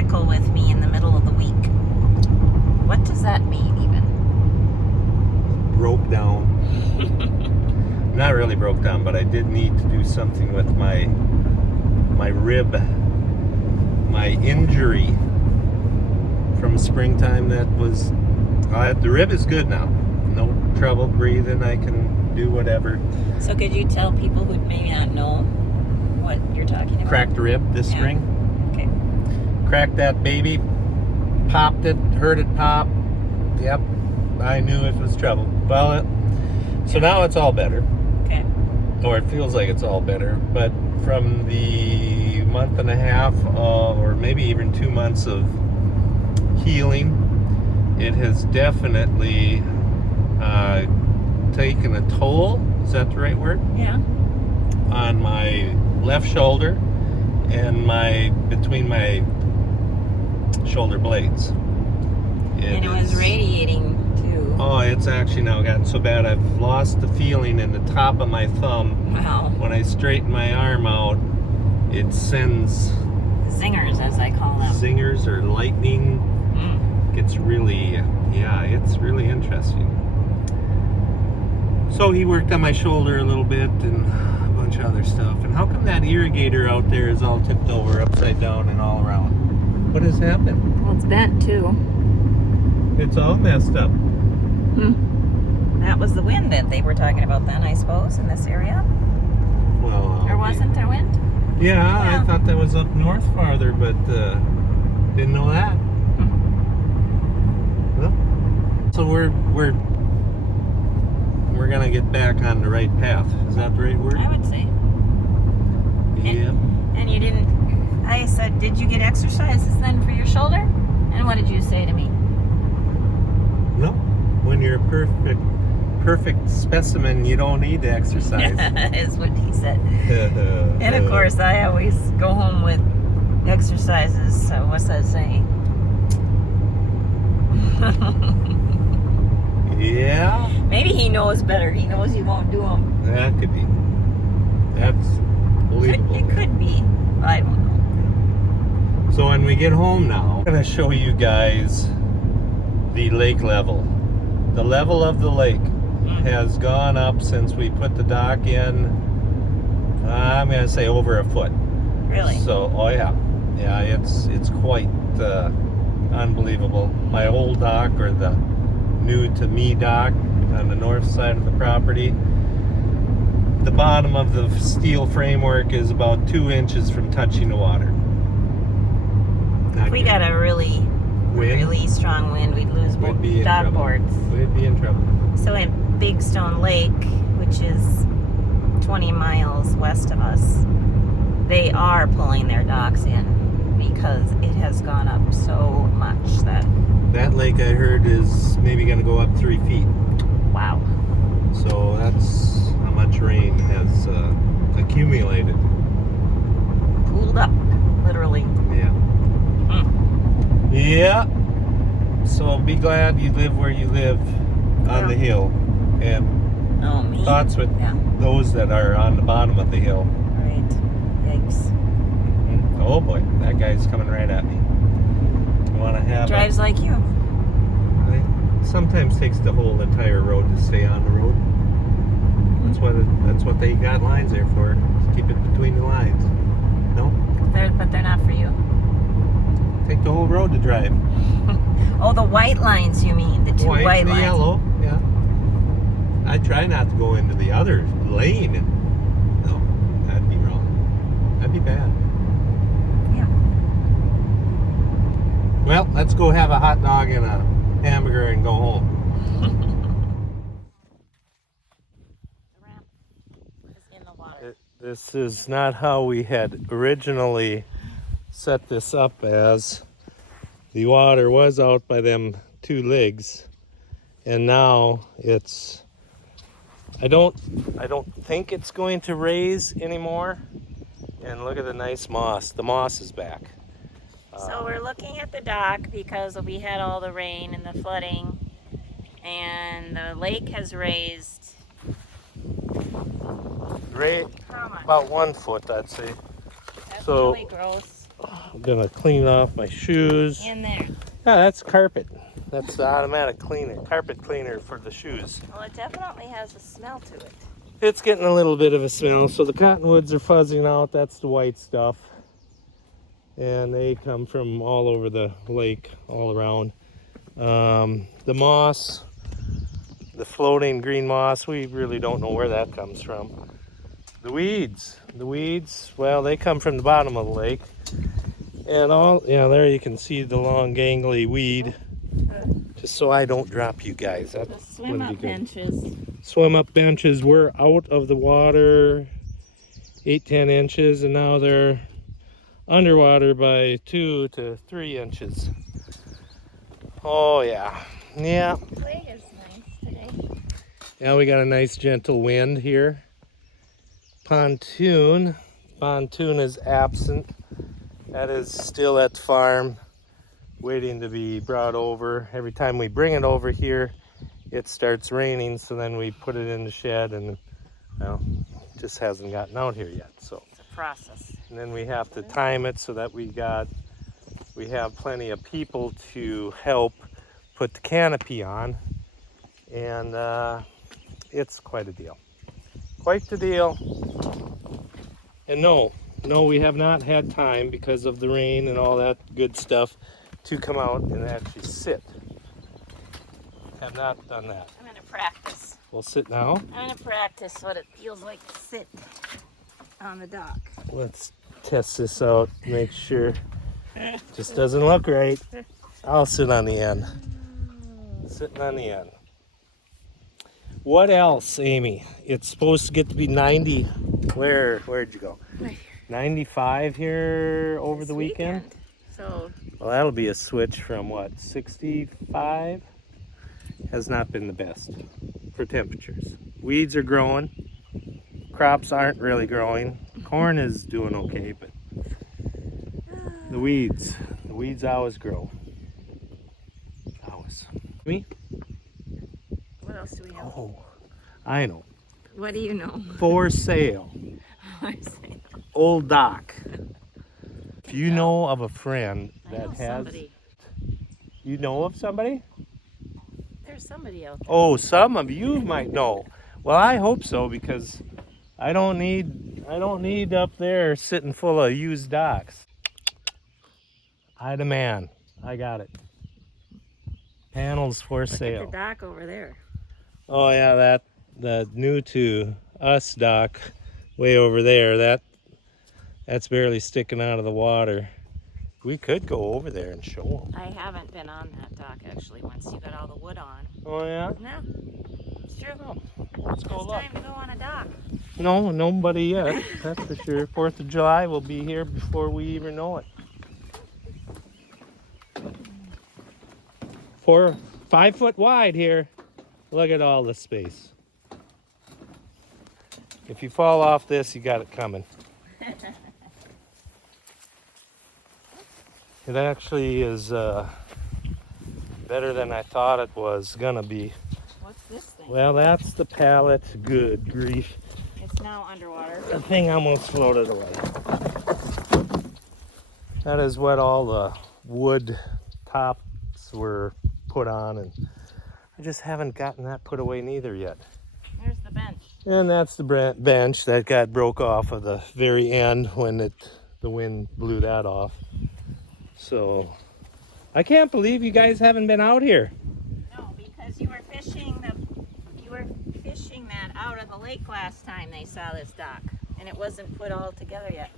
vehicle with me in the middle of the week. What does that mean even? Broke down. Not really broke down, but I did need to do something with my rib, my injury from springtime. That was the rib is good now. No trouble breathing. I can do whatever. So could you tell people who may not know what you're talking about? Cracked rib this spring. Okay. Cracked that baby. Popped it. Heard it pop. Yep. I knew it was trouble. Well, so now it's all better. Okay. Or it feels like it's all better. But from the month and a half, or maybe even 2 months of healing, it has definitely taken a toll. Is that the right word? Yeah. On my left shoulder and between my shoulder blades. And it was radiating too. Oh, it's actually now gotten so bad I've lost the feeling in the top of my thumb. Wow. When I straighten my arm out, it sends Zingers, as I call them. zingers or lightning. It's really, it's really interesting. So he worked on my shoulder a little bit and a bunch of other stuff. And how come that irrigator out there is all tipped over, upside down, and all around? What has happened? Well, it's bent too. It's all messed up. That was the wind that they were talking about then, I suppose, in this area. Well, Or wasn't there wind? Yeah, I thought that was up north farther, but didn't know that. Well, so we're gonna get back on the right path. Is that the right word? I would say. Yeah. And you didn't, I said, did you get exercises then for your shoulder? And what did you say to me? No. When you're a perfect specimen, you don't need to exercise. Is what he said. And of course, I always go home with exercises. So what's that saying? Yeah. Maybe he knows better. He knows you won't do them. That could be. That's believable. It could be. I don't know. So when we get home now, I'm going to show you guys the lake level. The level of the lake has gone up since we put the dock in. I'm going to say over a foot. Really? So, oh yeah. Yeah, it's quite unbelievable. My old dock, or the new to me dock on the north side of the property, the bottom of the steel framework is about 2 inches from touching the water. If we got a really strong wind, we'd lose both dock boards. We'd be in trouble. So in Big Stone Lake, which is 20 miles west of us, they are pulling their docks in because it has gone up so much that lake, I heard, is maybe going to go up 3 feet. Wow. So that's how much rain has accumulated. Pooled up, literally. Yeah. Yeah. So be glad you live where you live on the hill. And thoughts with those that are on the bottom of the hill. Right. Yikes. Oh boy, that guy's coming right at me. You want to have? Drives like you. It sometimes takes the whole entire road to stay on the road. That's what they got lines there for. Just keep it between the lines. No? But they're not for you. Take the whole road to drive. Oh, the white lines, you mean? The two white and the lines. Yellow, yeah. I try not to go into the other lane. No, that'd be wrong. That'd be bad. Yeah. Well, let's go have a hot dog and a hamburger and go home. The ramp is in the water. This is not how we had originally set this up, as the water was out by them 2 legs, and now it's, I don't think it's going to raise anymore. And look at the nice moss. The moss is back. So we're looking at the dock because we had all the rain and the flooding, and the lake has raised About 1 foot, I'd say. That's So really gross. I'm gonna clean off my shoes. In there. Yeah, that's carpet. That's the automatic cleaner, carpet cleaner for the shoes. Well, it definitely has a smell to it. It's getting a little bit of a smell. So the cottonwoods are fuzzing out. That's the white stuff. And they come from all over the lake, all around. The moss, the floating green moss, we really don't know where that comes from. The weeds, well, they come from the bottom of the lake. And there you can see the long gangly weed. Just so I don't drop you guys. That The swim up benches. Swim up benches were out of the water 8-10 inches, and now they're underwater by 2 to 3 inches. Oh yeah. The lake is nice today. Yeah, we got a nice gentle wind here. Pontoon is absent. That is still at the farm, waiting to be brought over. Every time we bring it over here, it starts raining, so then we put it in the shed, and well, it just hasn't gotten out here yet. So It's a process. and then we have to time it so that we have plenty of people to help put the canopy on, and it's quite a deal. Quite the deal. And no, we have not had time because of the rain and all that good stuff to come out and actually sit. Have not done that. I'm going to practice. We'll sit now. I'm going to practice what it feels like to sit on the dock. Let's test this out, make sure. Just doesn't look right. I'll sit on the end. Sitting on the end. What else, Amy? It's supposed to get to be 90. Where'd you go? 95 here over the weekend. So, Well, that'll be a switch from what, 65? Has not been the best for temperatures. Weeds are growing. Crops aren't really growing. Corn is doing okay, but the weeds always grow. Always. Me? what else do we have? Oh, I know. What do you know? For sale. Old dock. If you know of a friend that has, somebody. you know of somebody? There's somebody out there. Oh, some of you might know. Well, I hope so, because I don't need up there sitting full of used docks. I demand. I got it. Panels for sale. Look at the dock over there. Oh yeah, the new to us dock way over there, that's barely sticking out of the water. We could go over there and show them. I haven't been on that dock actually once you got all the wood on. Oh yeah? No, it's true. Oh, let's go It's look. time to go on a dock. No, nobody yet. That's for sure. 4th of July will be here before we even know it. 5 foot wide here. Look at all the space. If you fall off this, you got it coming. It actually is better than I thought it was gonna be. What's this thing? Well, that's the pallet. Good grief. It's now underwater. The thing almost floated away. That is what all the wood tops were put on, and I just haven't gotten that put away neither yet. There's the bench. And that's the bench that got broke off at the very end when the wind blew that off. So I can't believe you guys haven't been out here. No, because you were fishing that out of the lake last time they saw this dock, and it wasn't put all together yet.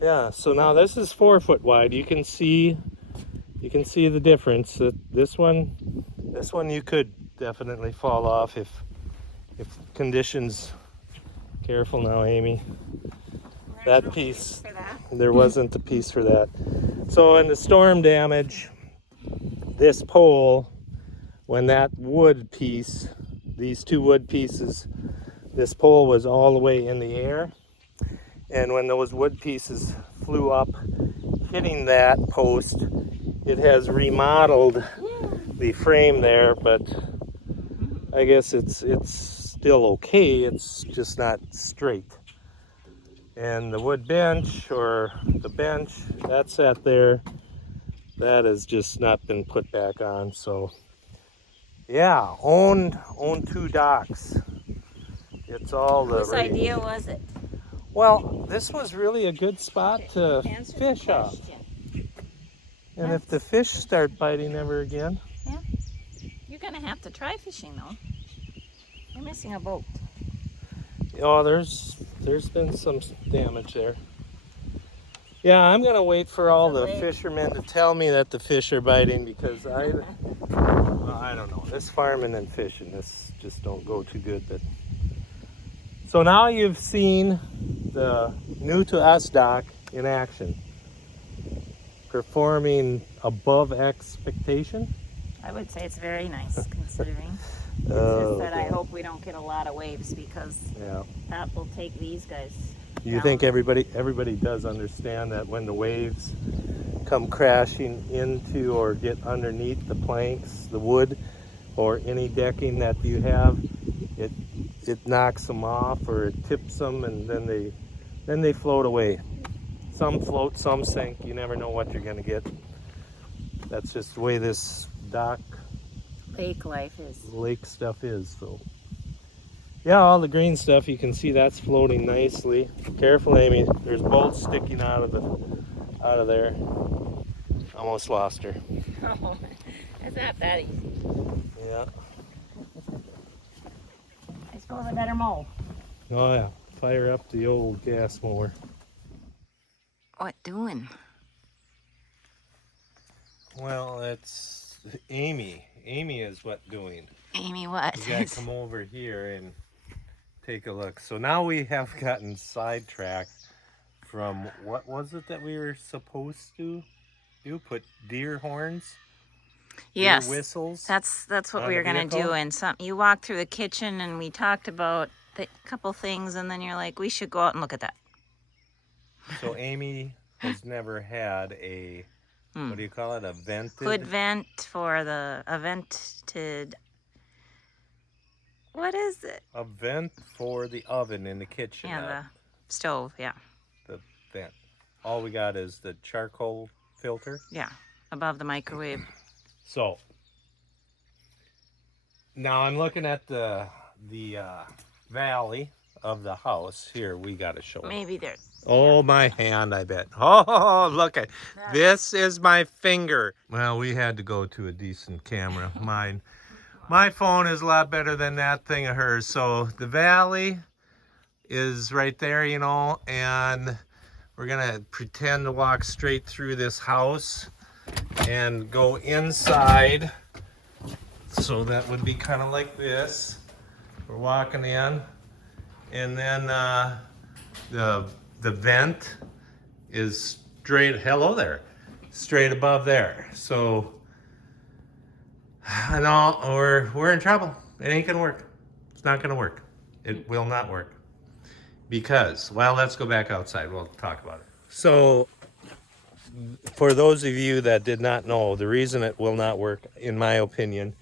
Yeah, so now this is 4 foot wide. You can see the difference. This one you could definitely fall off if conditions. Careful now, Amy. There's That no piece, for that. there wasn't a piece for that. So in the storm damage, this pole, when that wood piece, these two wood pieces, this pole was all the way in the air. And when those wood pieces flew up, hitting that post, it has remodeled the frame there, but I guess it's still okay. It's just not straight. And the wood bench, or the bench that's sat there, that has just not been put back on. So yeah, own 2 docks. It's all the Whose rage. idea was it? Well, this was really a good spot to Answer fish the off. question. And if the fish start biting ever again, Yeah. You're gonna have to try fishing though. You're missing a boat. oh, there's been some damage there. Yeah, I'm gonna wait for all the fishermen to tell me that the fish are biting, because well, I don't know. This farming and fishing, this just don't go too good. But so now you've seen the new to us dock in action, performing above expectation. I would say it's very nice considering. It's Oh, just that I okay. hope we don't get a lot of waves, because Yeah. that will take these guys. You down. think everybody does understand that when the waves come crashing into or get underneath the planks, the wood, or any decking that you have, it knocks them off or it tips them, and then they float away. Some float, some sink. You never know what you're gonna get. That's just the way this dock Lake life is. lake stuff is. So yeah, all the green stuff, you can see that's floating nicely. Careful, Amy. There's bolts sticking out of there. Almost lost her. Oh, it's not that easy. Yeah. I suppose I better mow. Oh yeah. Fire up the old gas mower. What doing? Well, it's Amy. Amy is what doing. Amy, what? You gotta come over here and take a look. So now we have gotten sidetracked from, what was it that we were supposed to do? Put deer horns? Yes, deer whistles? that's what on we the were gonna vehicle? do. And you walked through the kitchen and we talked about a couple things, and then you're like, we should go out and look at that. So Amy has never had a, what do you call it, a vented? Hood vent for the vented. What is it? A vent for the oven in the kitchen. Yeah, the stove. Yeah, the vent. All we got is the charcoal filter. yeah, above the microwave. So now I'm looking at the valley of the house. Here, we got to show it. Maybe there. Oh, my hand, I bet. Oh, look at this is my finger. Well, we had to go to a decent camera. My phone is a lot better than that thing of hers. So the valley is right there, you know, and we're gonna pretend to walk straight through this house and go inside. So that would be kind of like this. We're walking in, and then the vent is straight, hello there, straight above there. So I know we're in trouble. It ain't gonna work. It's not gonna work. It will not work. Because, well, let's go back outside. We'll talk about it. So for those of you that did not know, the reason it will not work, in my opinion,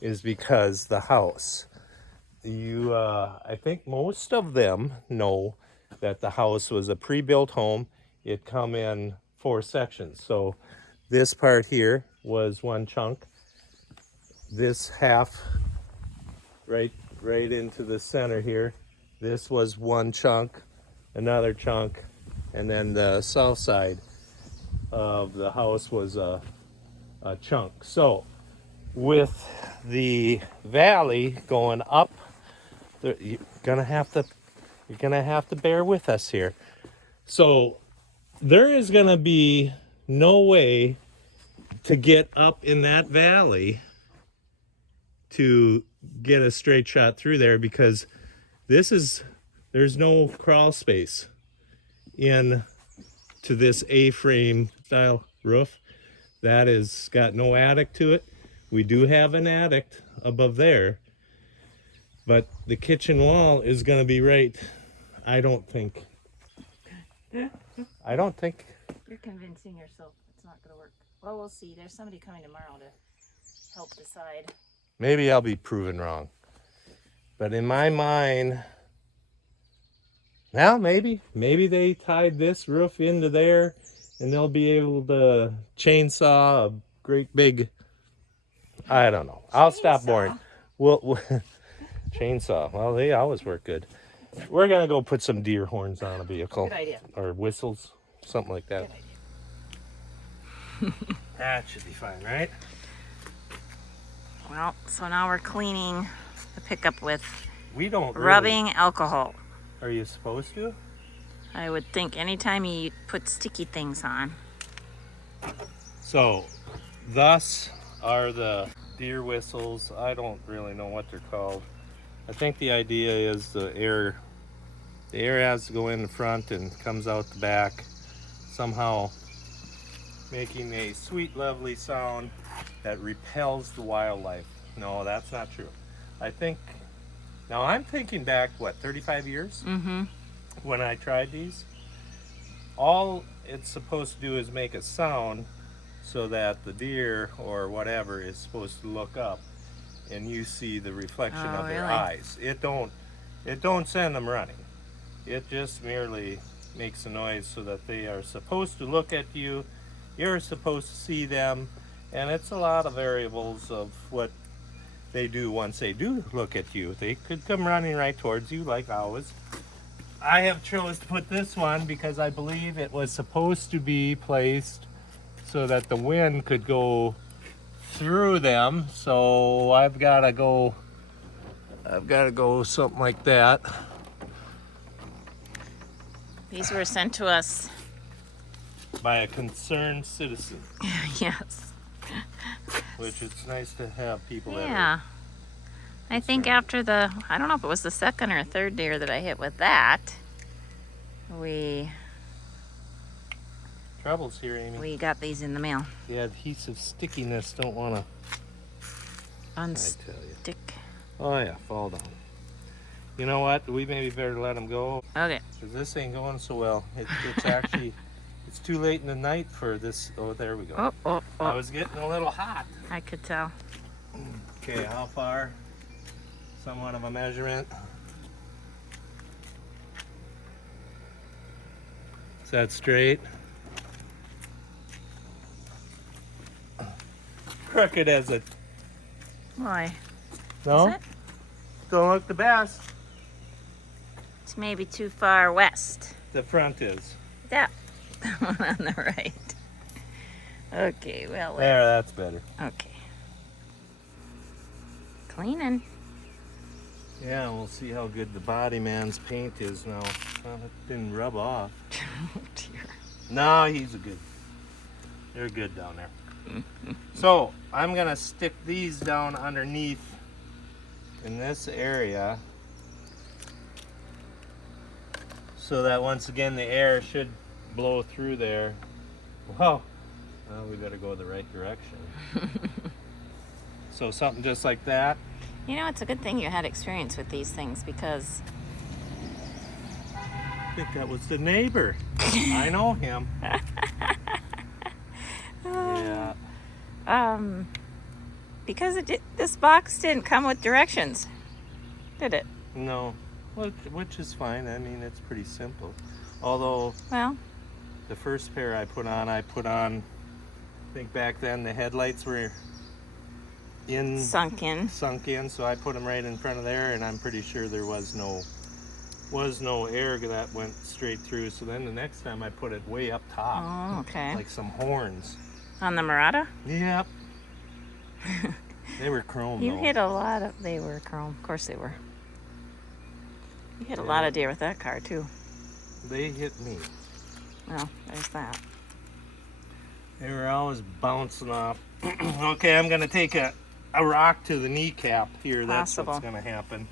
is because the house. I think most of them know that the house was a pre-built home. It come in 4 sections. So this part here was one chunk. This half right into the center here, this was one chunk, another chunk, and then the south side of the house was a chunk. So with the valley going up, you're gonna have to bear with us here. So there is gonna be no way to get up in that valley to get a straight shot through there, because there's no crawl space in to this A-frame style roof. That is got no attic to it. We do have an attic above there, but the kitchen wall is going to be right. I don't think. You're convincing yourself it's not going to work. Well, we'll see. There's somebody coming tomorrow to help decide. Maybe I'll be proven wrong. But in my mind, Well, maybe they tied this roof into there, and they'll be able to chainsaw a great big. I don't know. I'll stop boring. We'll chainsaw. Well, they always work good. We're gonna go put some deer horns on a vehicle. Good idea. Or whistles, something like that. Good idea. That should be fine, right? Well, so now we're cleaning the pickup with We don't really. rubbing alcohol. Are you supposed to? I would think anytime you put sticky things on. So, thus are the deer whistles. I don't really know what they're called. I think the idea is the air has to go in the front and comes out the back, somehow making a sweet, lovely sound that repels the wildlife. No, that's not true. Now I'm thinking back, 35 years? Mm-hmm. When I tried these. All it's supposed to do is make a sound so that the deer or whatever is supposed to look up and you see the reflection Oh, of their really? eyes. It don't send them running. It just merely makes a noise so that they are supposed to look at you. You're supposed to see them, and it's a lot of variables of what they do once they do look at you. They could come running right towards you like always. I have chose to put this one because I believe it was supposed to be placed so that the wind could go through them. So I've got to go something like that. These were sent to us. By a concerned citizen, Yes. which it's nice to have people that Yeah. I think after I don't know if it was the second or third deer that I hit with that, we troubles here, Amy. got these in the mail. The adhesive stickiness don't want to. I Unstick. tell you. Oh yeah, fall down. You know what? We maybe better let them go Okay. because this ain't going so well. It's actually it's too late in the night for this. Oh, there we go. Oh. I was getting a little hot. I could tell. Okay, how far? Somewhat of a measurement. Is that straight? Crooked as a. Why? No? Is it? Don't look the best. It's maybe too far west. The front is. That one on the right. Okay, well, There, that's better. okay. Cleaning. Yeah, we'll see how good the body man's paint is now. Well, it didn't rub off. Oh dear. No, they're good down there. So I'm gonna stick these down underneath in this area so that once again the air should blow through there. Well, we better go the right direction. So something just like that. You know, it's a good thing you had experience with these things because I think that was the neighbor. I know him. Yeah. because this box didn't come with directions, did it? No. Which is fine. I mean, it's pretty simple. Although Well, the first pair I put on, I think back then the headlights were sunk in. sunk in, so I put them right in front of there, and I'm pretty sure there was no air that went straight through. So then the next time I put it way up top, Oh, okay. like some horns. On the Murata? Yep. They were chrome. You though. hit a lot of, they were chrome. Of course they were. You hit a lot of deer with that car too. They hit me. Well, there's that. They were always bouncing off. Okay, I'm gonna take a rock to the kneecap here. That's Possible. what's gonna happen.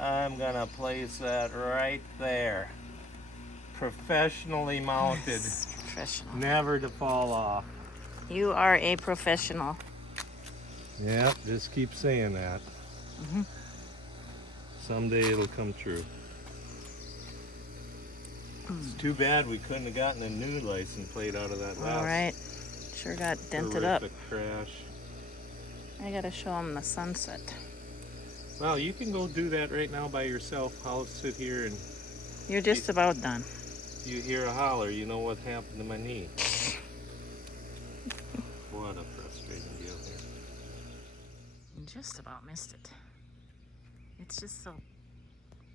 I'm gonna place that right there. Professionally mounted. Yes, professional. Never to fall off. You are a professional. Yep, just keep saying that. Mhm. Someday it'll come true. It's too bad we couldn't have gotten a new license plate out of that last All right. Sure got dented up. horrific crash. I gotta show them the sunset. Well, you can go do that right now by yourself. I'll sit here and You're just about done. You hear a holler, you know what happened to my knee. What a frustrating deal here. You just about missed it. It's just so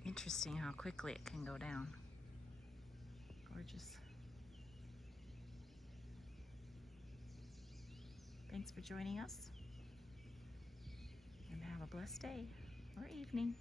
interesting how quickly it can go down. Gorgeous. Thanks for joining us. And have a blessed day or evening.